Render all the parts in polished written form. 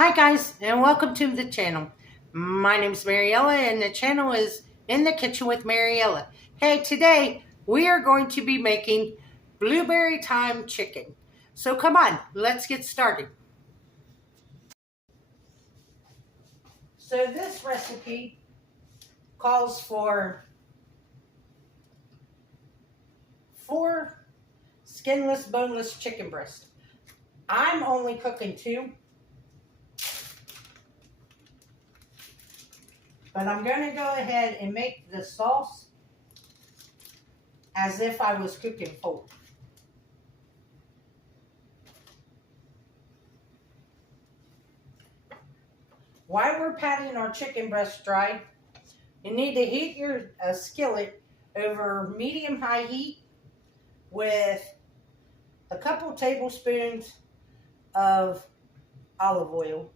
Hi guys, and welcome to the channel. My name is Mariella, and the channel is In the Kitchen with Mariella. Hey, today we are going to be making blueberry thyme chicken. So come on, let's get started. So this recipe calls for 4 skinless, boneless chicken breasts. I'm only cooking 2. But I'm going to go ahead and make the sauce as if I was cooking 4. While we're patting our chicken breast dry, you need to heat your skillet over medium-high heat with a couple tablespoons of olive oil.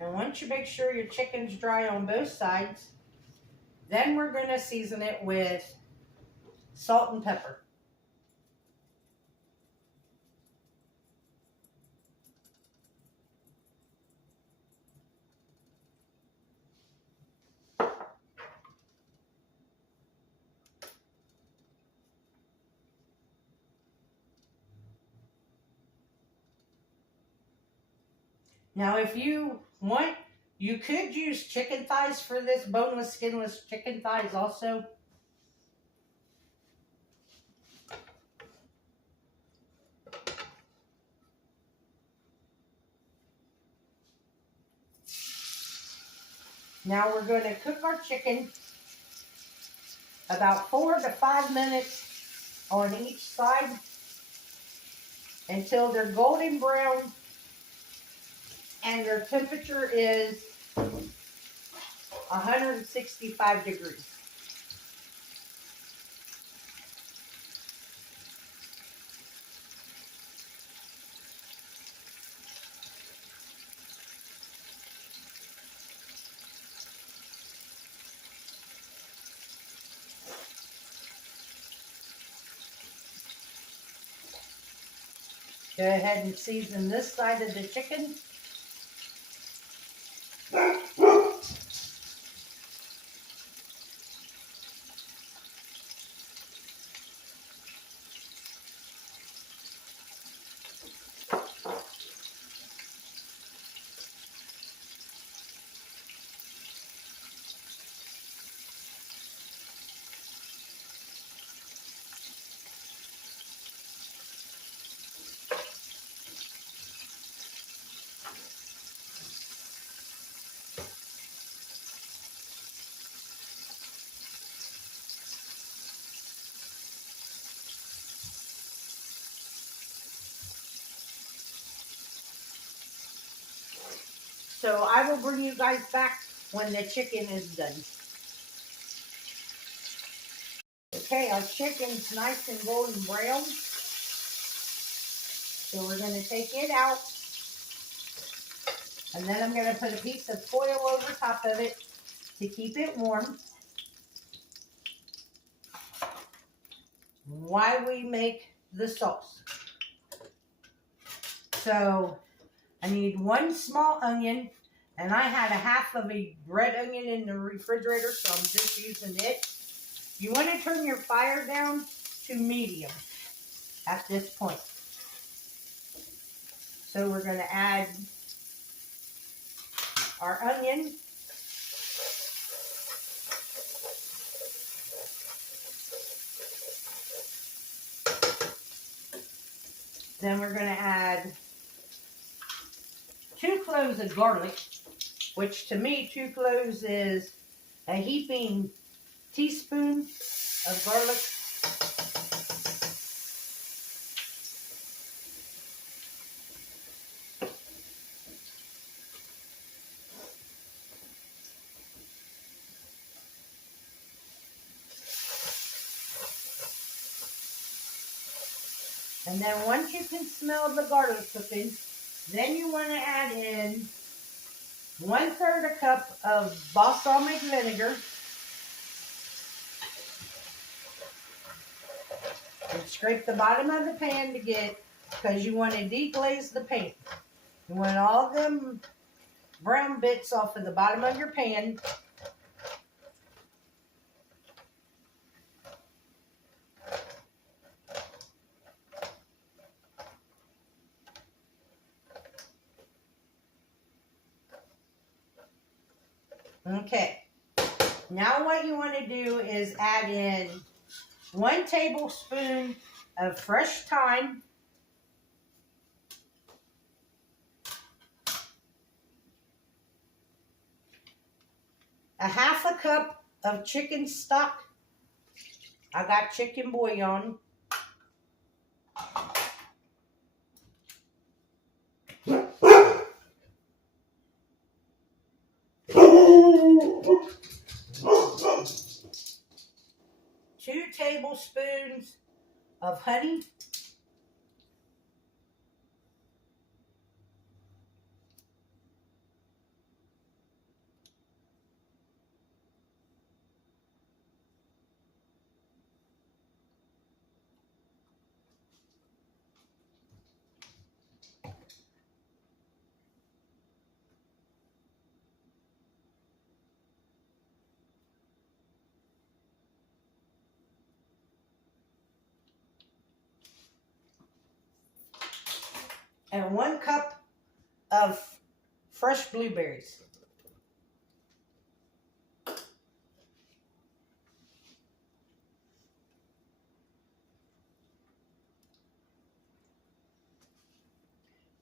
And once you make sure your chicken's dry on both sides, then we're going to season it with salt and pepper. Now, if you want, you could use chicken thighs for this, boneless, skinless chicken thighs also. Now we're going to cook our chicken about 4 to 5 minutes on each side until they're golden brown and their temperature is 165 degrees. Go ahead and season this side of the chicken. So I will bring you guys back when the chicken is done. Okay, our chicken's nice and golden brown. So we're going to take it out. And then I'm going to put a piece of foil over top of it to keep it warm while we make the sauce. So I need 1 small onion, and I had a half of a red onion in the refrigerator, so I'm just using it. You want to turn your fire down to medium at this point. So we're going to add our onion. Then we're going to add 2 cloves of garlic, which to me 2 cloves is a heaping teaspoon of garlic. And then once you can smell the garlic cooking, then you want to add in 1/3 a cup of balsamic vinegar. And scrape the bottom of the pan to get, because you want to deglaze the pan. You want all them brown bits off of the bottom of your pan. Okay. Now what you want to do is add in 1 tablespoon of fresh thyme, a 1/2 cup of chicken stock. I got chicken bouillon. Two tablespoons of honey. And 1 cup of fresh blueberries.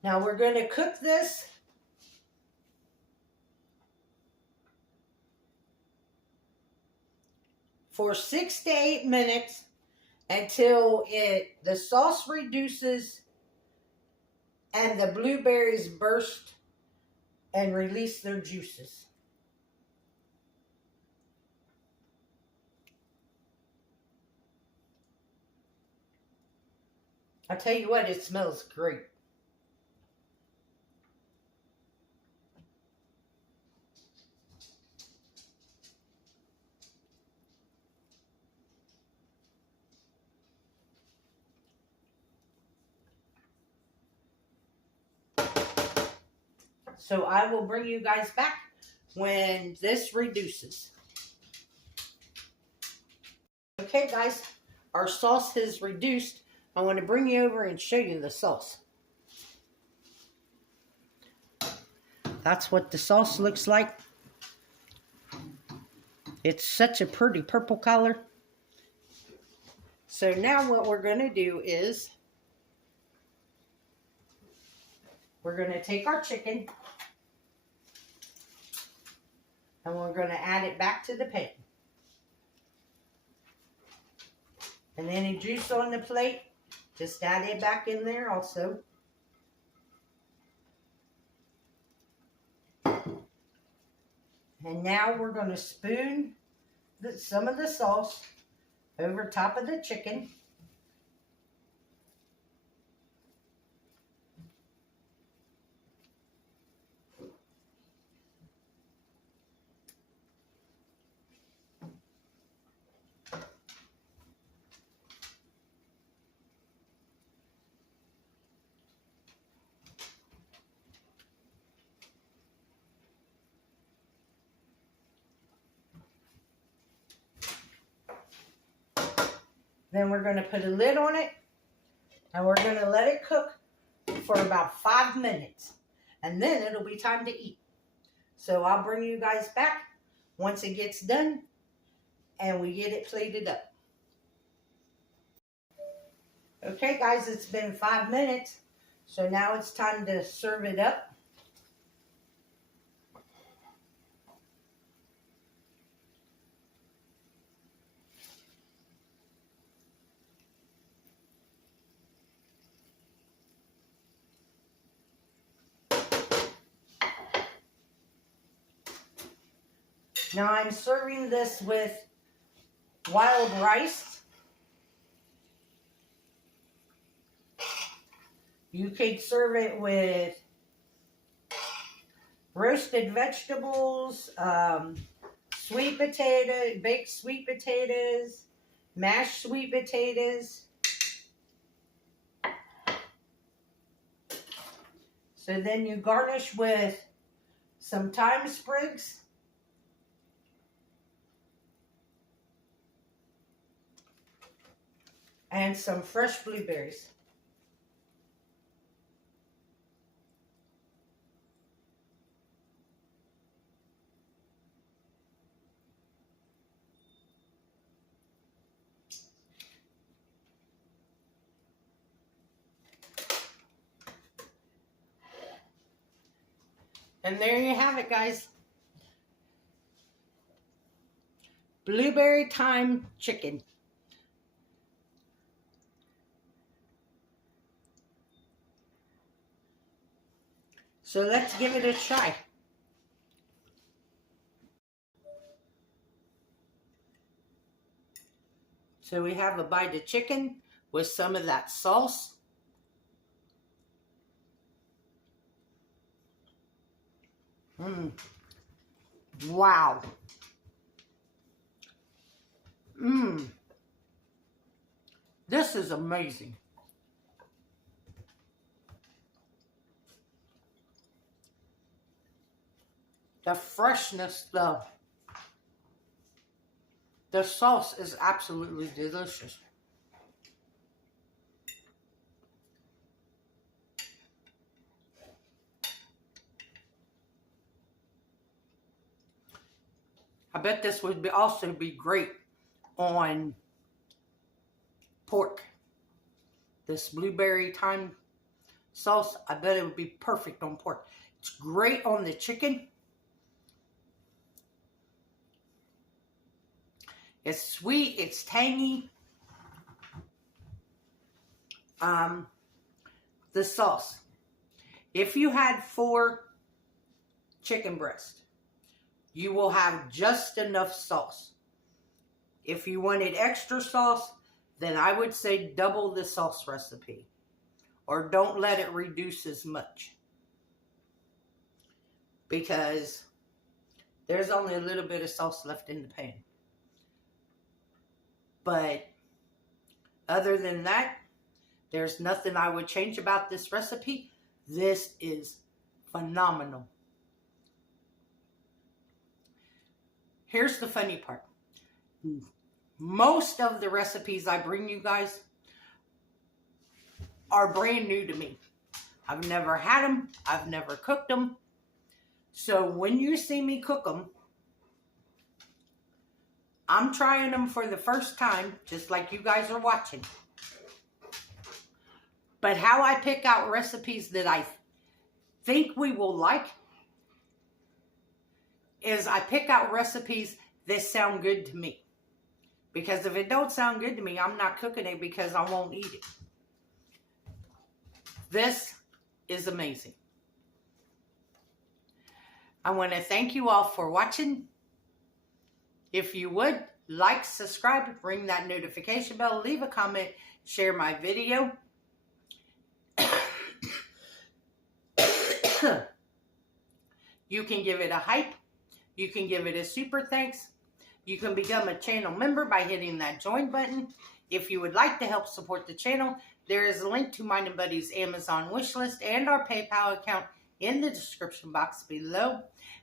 Now we're going to cook this for 6 to 8 minutes until the sauce reduces and the blueberries burst and release their juices. I'll tell you what, it smells great. So I will bring you guys back when this reduces. Okay guys, our sauce has reduced. I want to bring you over and show you the sauce. That's what the sauce looks like. It's such a pretty purple color. So now what we're going to do is we're going to take our chicken and we're going to add it back to the pan. And any juice on the plate, just add it back in there also. And now we're going to spoon some of the sauce over top of the chicken. Then we're going to put a lid on it and we're going to let it cook for about 5 minutes. And then it'll be time to eat. So I'll bring you guys back once it gets done and we get it plated up. Okay guys, it's been 5 minutes. So now it's time to serve it up. Now I'm serving this with wild rice. You could serve it with roasted vegetables, sweet potato, baked sweet potatoes, mashed sweet potatoes. So then you garnish with some thyme sprigs. And some fresh blueberries. And there you have it, guys. Blueberry thyme chicken. So let's give it a try. So we have a bite of chicken with some of that sauce. Wow. This is amazing. The freshness, the sauce is absolutely delicious. I bet this would also be great on pork. This blueberry thyme sauce, I bet it would be perfect on pork. It's great on the chicken. It's sweet, it's tangy. The sauce. If you had 4 chicken breasts, you will have just enough sauce. If you wanted extra sauce, then I would say double the sauce recipe. Or don't let it reduce as much. Because there's only a little bit of sauce left in the pan. But other than that, there's nothing I would change about this recipe. This is phenomenal. Here's the funny part. Most of the recipes I bring you guys are brand new to me. I've never had them. I've never cooked them. So when you see me cook them, I'm trying them for the first time, just like you guys are watching. But how I pick out recipes that I think we will like is I pick out recipes that sound good to me. Because if it don't sound good to me, I'm not cooking it because I won't eat it. This is amazing. I want to thank you all for watching. If you would, like, subscribe, ring that notification bell, leave a comment, share my video. You can give it a hype. You can give it a super thanks. You can become a channel member by hitting that join button. If you would like to help support the channel, there is a link to mine and Buddy's Amazon wishlist and our PayPal account in the description box below.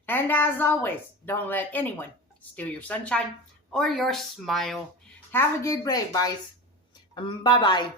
And as always, don't let anyone steal your sunshine or your smile. Have a good day, guys. Bye-bye.